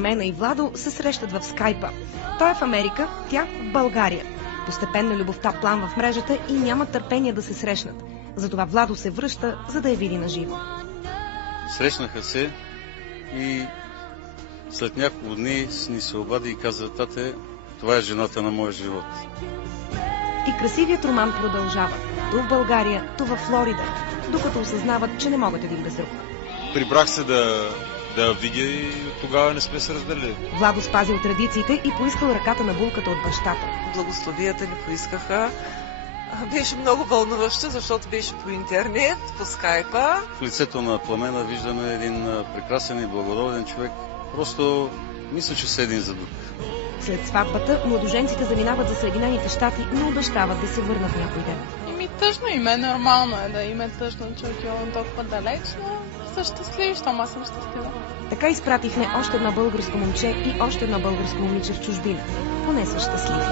Пламена и Владо се срещат в скайпа. Той е в Америка, тя в България. Постепенно любовта пламва в мрежата и няма търпение да се срещнат. Затова Владо се връща, за да я види наживо. Срещнаха се и след няколко дни ни се обади и каза: тате, това е жената на моя живот. И красивият роман продължава. То в България, то във Флорида, докато осъзнават, че не могат един без друг. Прибрах се да я видя и от тогава не сме се разделили. Владо спазил традициите и поискал ръката на булката от бащата. Благословията ни поискаха. Беше много вълнуващо, защото беше по интернет, по скайпа. В лицето на Пламена виждаме един прекрасен и благороден човек. Просто мисля, че са един за друг. След сватбата младоженците заминават за Съединените щати, но обещават да се върнат някой ден. Тъжно им е, нормално е да им е тъжно, че отивам толкова далеч, но са щастливи, щом аз съм щастлива. Така изпратихме още едно българско момче и още едно българско момиче в чужбина. Поне са щастливи.